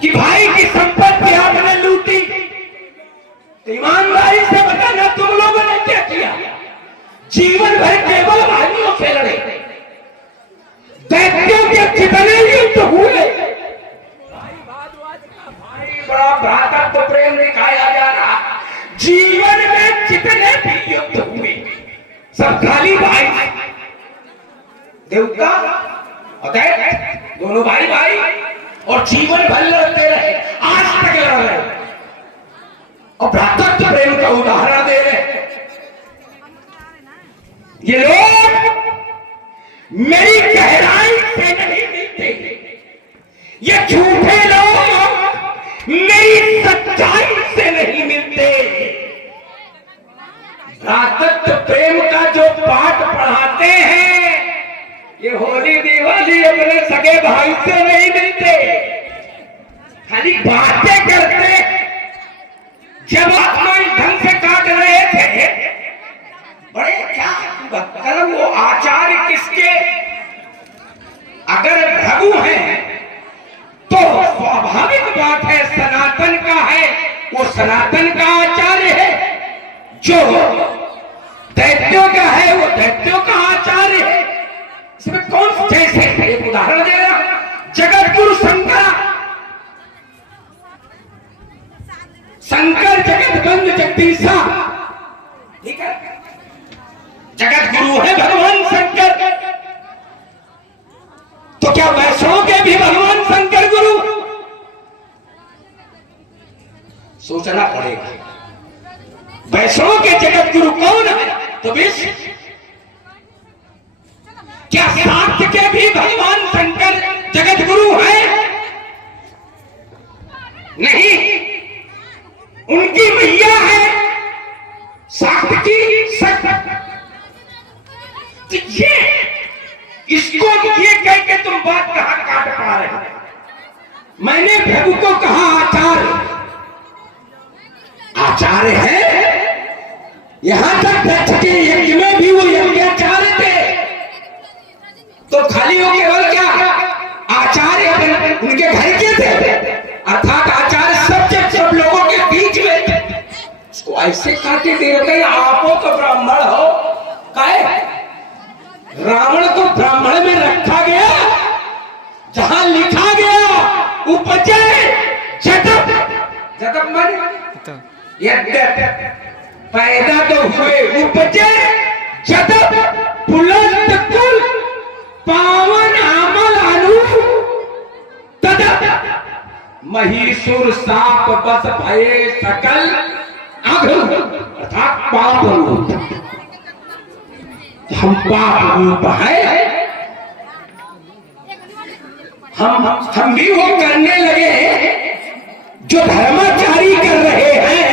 कि भाई की संपत्ति आपने लूटी, तो ईमानदारी से बताना तुम लोगों ने क्या किया? जीवन भर केवल भाइयों से लड़े, दैत्यों के कितने युद्ध हुए, भाई बड़ा भ्रातृत्व प्रेम दिखाया जा रहा, जीवन में जितने भी युद्ध हुए सब खाली भाई, देवता और दैत्य दोनों भाई भाई, और जीवन भर लड़ते रहे, आज तक लड़ रहे, और भ्रातृत्व प्रेम का उदाहरण दे रहे। ये लोग मेरी गहराई से नहीं मिलते, ये झूठे लोग मेरी सच्चाई से नहीं मिलते। भ्रातृत्व प्रेम का जो पाठ पढ़ाते हैं, ये होली दिवाली अपने सगे भाई से नहीं मिलते, खाली बातें करते। जब आत्माएं ढंग से काट रहे थे, बड़े क्या कर वो आचार्य किसके? अगर भृगु हैं तो स्वाभाविक बात है सनातन का है, वो सनातन का आचार्य है। जो दैत्यों का है वो दैत्यों का आचार्य है। इसमें कौन जैसे एक उदाहरण दे रहा, जगत गुरु शंकर, शंकर जगत बंद जगदीशा, ठीक है, जगत गुरु है भगवान शंकर, तो क्या वैष्णव के भी भगवान शंकर गुरु? सोचना पड़ेगा, वैष्णव के जगत गुरु कौन है? तो विष्णु। क्या शाक्त के भी भगवान शंकर जगत गुरु है? नहीं, उनकी मैया है शाक्त की शक्त। ये इसको ये कह के तुम बात कहां काट पा रहे हो? मैंने भृगु को कहा आचार्य, आचार्य है, यहां तक दक्ष के यज्ञ में भी वो यज्ञाचार्य थे, तो खाली वो केवल क्या आचार्य उनके घर के थे, अर्थात आचार्य सब लोगों के बीच में थे। उसको ऐसे काटे दे रहे, आपो तो ब्राह्मण हो, काहे? रावण को ब्राह्मण में रखा गया, जहां लिखा गया उपजे जतप, जतप माने पैदा तो हुए, उपजे जतप बुलंद कुल पावन अमल अनु तदप महिषुर साप बस भये सकल अघ, अर्थात पाप रूप। हम पाप रूप है, हम भी वो करने लगे जो धर्माचारी कर रहे हैं,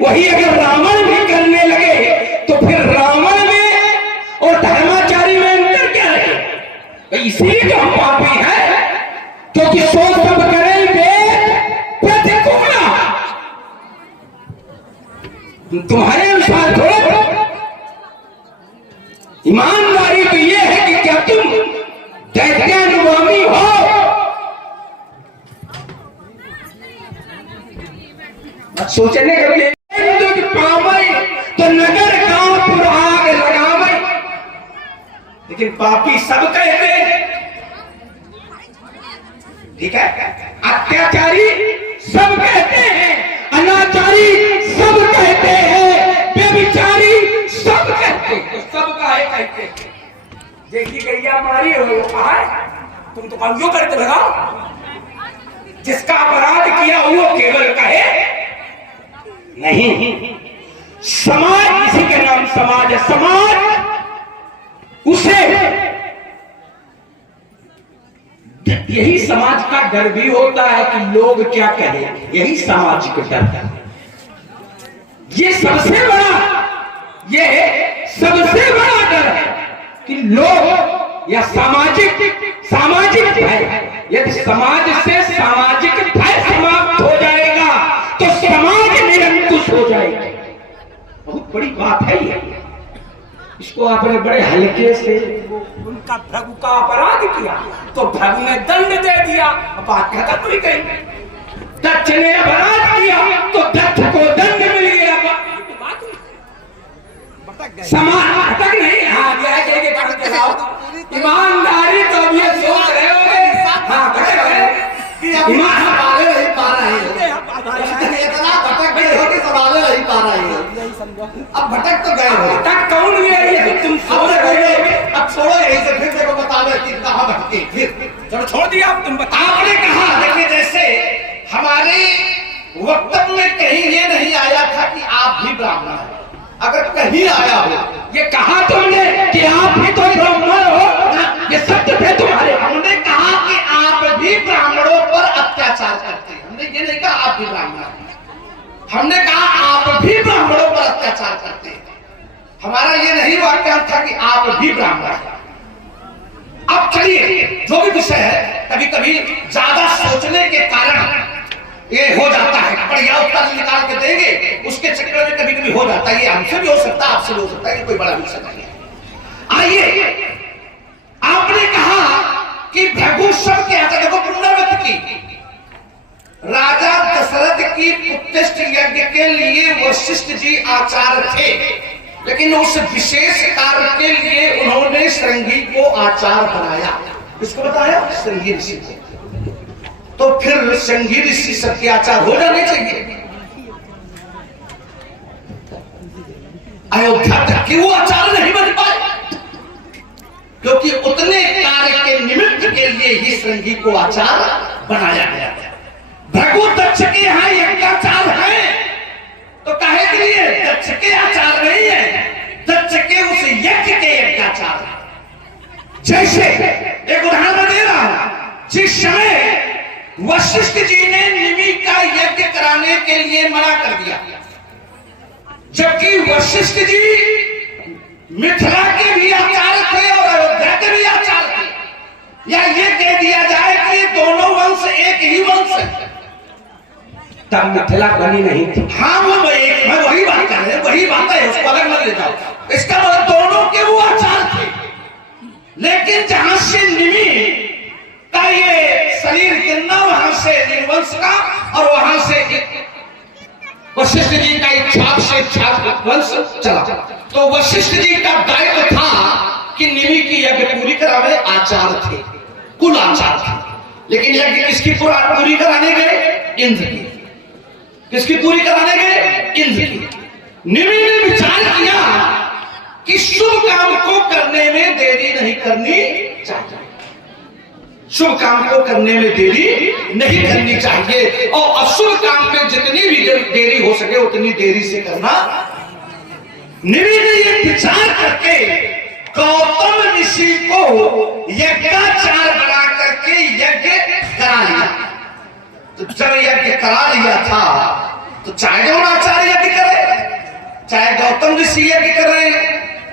वही अगर रावण भी करने लगे तो फिर रावण में और धर्माचारी में अंतर क्या है? इसीलिए तो हम पापी हैं, क्योंकि सोच सब करेंगे प्रतिकूल, तुम्हारे अनुसार थोड़ा। ईमानदारी तो यह है कि क्या तुम दैत्यानुगामी हो? सोचने के लिए तो नगर गांव पुर आग लगावे, लेकिन पापी सब कहते हैं, ठीक है, अत्याचारी सब कहते हैं, अनाचारी सब कहते हैं, बेविचारी सब कहते हैं, तो सब काहे कहते हैं? देखी गैया मारी हो, तुम तो काम क्यों करते भगाओ? जिसका अपराध किया वो केवल कहे नहीं, समाज, इसी के नाम समाज है, समाज उसे, यही समाज का डर भी होता है कि लोग क्या कहें, यही समाज का डर है। ये सबसे बड़ा डर है कि लोग या सामाजिक भय, यदि समाज से सामाजिक भय समाप्त हो जाएगा तो समाज निरंकुश हो जाएगा। बहुत बड़ी बात है ये, इसको आपने बड़े हल्के से, उनका भृगु का अपराध किया तो भृगु ने दंड दे दिया, बात खत्म हुई गई। दक्ष ने अपराध किया तो दक्ष को दंड मिल गया। समान भटक नहीं। हाँ के काम चलाओ, ईमानदारी तो अब ये सोच रहे हो। हाँ भटक रहे, ईमान संभाले नहीं पा रहे हैं, इतना भटक गए हो कि संभाले नहीं पा रहे हैं। अब भटक तो गए हो, भटक कौन गया ये तुम सोच रहे हो। अब छोड़ो यही से, फिर देखो बता दो कि कहाँ भटके। फिर चलो छोड़ दिया अब तुम बता। आपने कहा, देखिए जैसे हमारे वक्तव्य में कहीं ये नहीं आया था कि आप भी ब्राह्मण हैं। अगर कहीं आया हो, ये कहा तुमने कि आप भी तो ब्राह्मण हो, ये सत्य थे तुम्हारे। हमने कहा कि आप भी ब्राह्मणों पर अत्याचार करते हैं। हमने ये नहीं कहा आप भी ब्राह्मण हैं, हमने कहा आप भी ब्राह्मणों पर अत्याचार करते हैं। हमारा ये नहीं वाक्यांश था कि आप भी ब्राह्मण हैं। अब चलिए, जो भी विषय है, कभी कभी ज्यादा सोचने के कारण ये हो जाता है, बढ़िया उत्तर निकाल के देंगे उसके चक्कर में कभी कभी हो जाता है। ये हमसे भी हो सकता है, आपसे भी हो सकता है, ये कोई बड़ा विषय नहीं है। आइए, आपने कहा कि भृगु शब्द के आता, देखो पुनरावृत्ति की, राजा दशरथ की उत्कृष्ट यज्ञ के लिए वशिष्ठ जी आचार्य थे, लेकिन उस विशेष कार्य के लिए उन्होंने श्रृंगी को आचार्य बनाया। इसको बताया श्रृंगी ऋषि को। तो फिर श्रृंगी ऋषि सबके आचार्य हो जाने चाहिए। अयोध्या तक कि वो आचार्य नहीं बन पाए, क्योंकि उतने कार्य के निमित्त के लिए ही श्रृंगी को आचार्य बनाया गया। भृगु दक्ष के यहाँ यज्ञाचार्य है, तो काहे के लिए दक्ष के आचार्य नहीं है, दक्ष के उस यज्ञ के यज्ञाचार्य। जैसे एक उदाहरण दे रहा हूं, जिस समय वशिष्ठ जी ने निमि का यज्ञ कराने के लिए मना कर दिया, जबकि वशिष्ठ जी मिथिला के भी आचार्य थे और अयोध्या के भी आचार्य थे, या ये कह दिया जाए कि ये दोनों वंश एक ही वंश है, तब मिथिला बनी नहीं थी। हाँ वो एक, मैं वही बात कर रहे हैं, वही बात है, उसको अलग मत ले जाओ। इसका मतलब दोनों के वो आचार्य थे, लेकिन जहां से निमि का ये शरीर गिरना, वहां से निर्वंश का, और वहां से वशिष्ठ जी का इच्छा से वंश चला। तो वशिष्ठ जी का दायित्व था कि निमि की यज्ञ पूरी करावे, आचार्य थे, कुल आचार्य थे। लेकिन यज्ञ किसकी पूरी कराने गए? इंद्र की। किसकी पूरी कराने गए? इंद्र की। निमि ने विचार किया कि शुभ काम को करने में देरी नहीं करनी चाहिए, शुभ काम को करने में देरी नहीं करनी चाहिए, और अशुभ काम में जितनी भी देरी हो सके उतनी देरी से करना। निमि ने ये विचार करके गौतम ऋषि को यज्ञाचार्य बना करके यज्ञ करा लिया। तो जब यज्ञ करा लिया था, तो चाहे कौन आचार्य यज्ञ करे, चाहे गौतम ऋषि यज्ञ करे,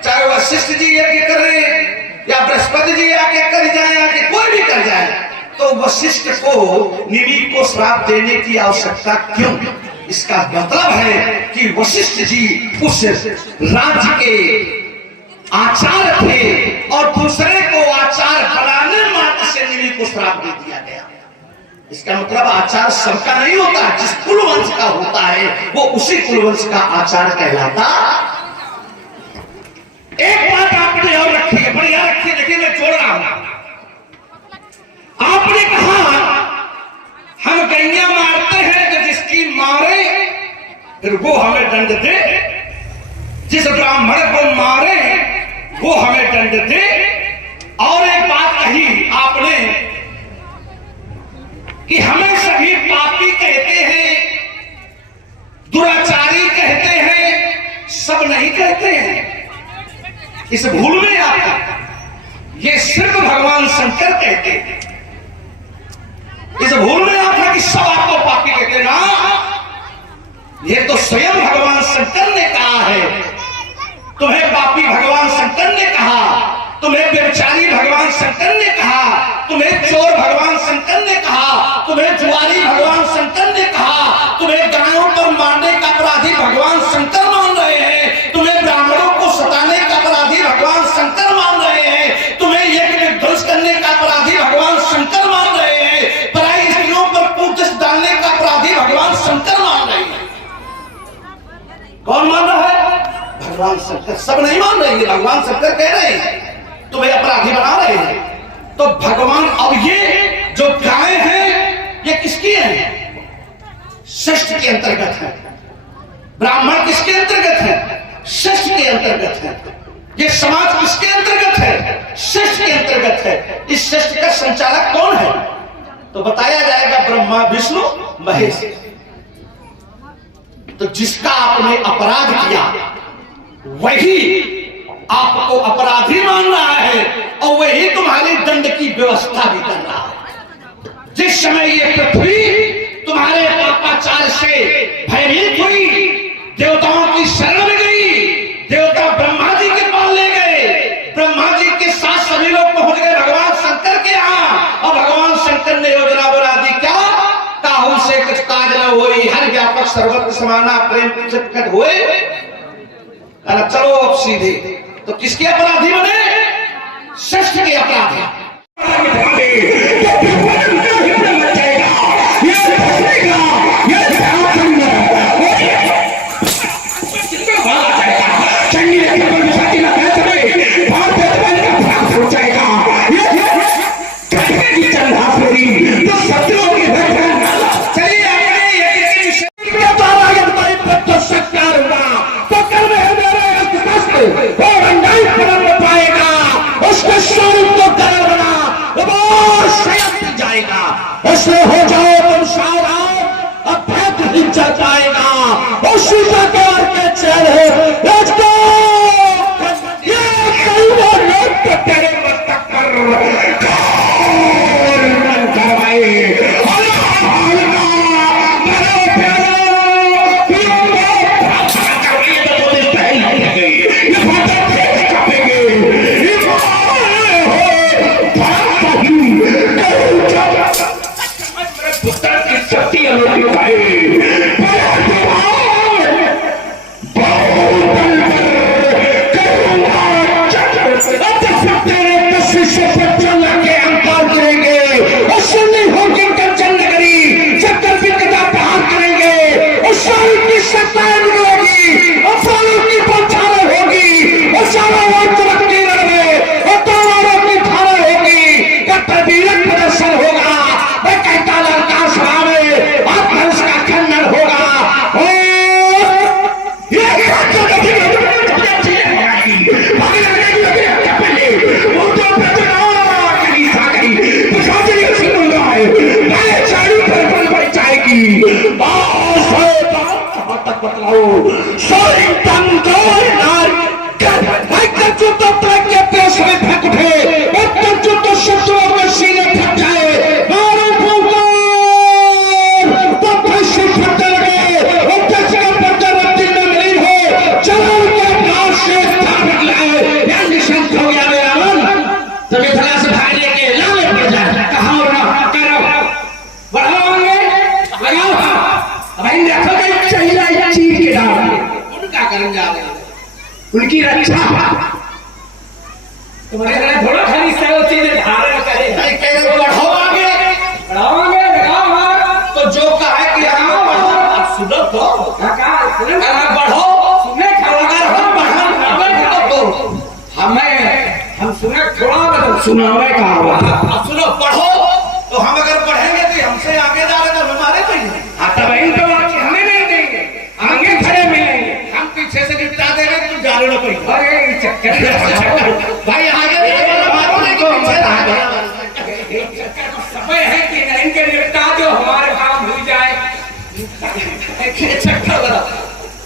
चाहे वशिष्ठ जी यज्ञ करे, या बृहस्पति जी आके कर जाए, आके कोई भी कर जाए, तो वशिष्ठ को निमि को श्राप देने की आवश्यकता क्यों? इसका मतलब है कि वशिष्ठ जी उस राज्य के आचार्य थे, और दूसरे को आचार्य बनाने मात्र से निमि को श्राप दे दिया गया। इसका मतलब आचार्य सबका नहीं होता, जिस कुलवंश का होता है वो उसी कुलवंश का आचार्य कहलाता। एक बात आपने और रखी है, बढ़िया रखी है, देखिए मैं जोड़ रहा हूं। आपने कहा हम गैया मारते हैं, जो जिसकी मारे फिर वो हमें दंड दे, जिस ब्राह्मण को मारे वो हमें दंड दे। और एक बात कही आपने कि हमें सभी पापी कहते हैं, दुराचारी कहते हैं, सब नहीं कहते हैं। इस भूल में आता, ये सिर्फ भगवान शंकर कहते हैं। इस भूल में आता कि सब आपको पापी कहते ना, ये तो स्वयं भगवान शंकर ने कहा है। तुम्हें पापी भगवान शंकर ने कहा, तुम्हें व्यभिचारी भगवान शंकर ने कहा, तुम्हें चोर भगवान शंकर ने कहा, तुम्हें जुआरी भगवान शंकर ने कहा, तुम्हें गायों पर मारने का अपराधी भगवान शंकर मान रहे हैं, तुम्हें ब्राह्मणों को सताने का अपराधी भगवान शंकर मान रहे हैं, तुम्हें यज्ञ विध्वंस करने का अपराधी भगवान शंकर मान रहे हैं, पराई स्त्रियों पर पूछ डालने का अपराधी भगवान शंकर सब नहीं मान रहे, भगवान शंकर कह रहे हैं तुम्हें अपराधी बना रहे हैं। तो भगवान अब ये जो गाय है ये किसकी है? षष्ठ के अंतर्गत है। ब्राह्मण किसके अंतर्गत है? षष्ठ के अंतर्गत है। ये समाज किसके अंतर्गत है? षष्ठ के अंतर्गत है। इस षष्ठ का संचालक कौन है? तो बताया जाएगा ब्रह्मा विष्णु महेश। तो जिसका आपने अपराध किया वही आपको अपराधी मान रहा है और वही तुम्हारे दंड की व्यवस्था भी कर रहा है। जिस समय ये पृथ्वी तुम्हारे पापाचार से भयभीत हुई, देवताओं की शरण में गई, देवता ब्रह्मा जी के पास ले गए, ब्रह्मा जी के साथ सभी लोग पहुंच गए भगवान शंकर के यहाँ, और भगवान शंकर ने योजना बना दी क्या? काहू से कुछ काज न होई, हर व्यापक सर्वत्र समाना प्रेम चितकट हुए। चलो अब सीधे तो किसके अपराधी बने? षष्ठ के अपराधी। ऐसे हो जाओ तुम सावधान, अब भेद ही चल जाएगा। और सीता के चेहरे ये कई बार लोग तो तेरे मस्तक पर करवाए। शक्ति उनकी रक्षा तुम्हारे घर थोड़ा खाली सब चीजें धारण करे। बढ़ाओ आगे, बढ़ाओगे लगाओ तो जो कहा कि आगे बढ़ो, अब सुनो तो बढ़ो सुने अगर हम बढ़ा तो हम सुने थोड़ा मतलब सुनावे का अब सुनो पढ़ो तो हम अगर पढ़ेंगे तो हमसे आगे जा रहे तो हमारे पैसे तब इन तो हमें नहीं देंगे, आगे खड़े मिलेंगे, हम पीछे से निपटा देंगे तुम जा रहे हो पैसे। अरे चक्कर भाई आगे हमारे पीछे समय है कि नहीं इनके निपटा दो, हमारे काम हो जाए। चक्कर बना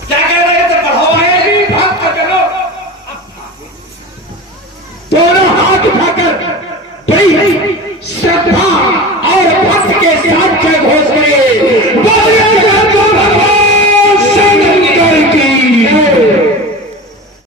क्या कह रहे थे? पढ़ो भी भाग कर चलो, दोनों हाथ उठाकर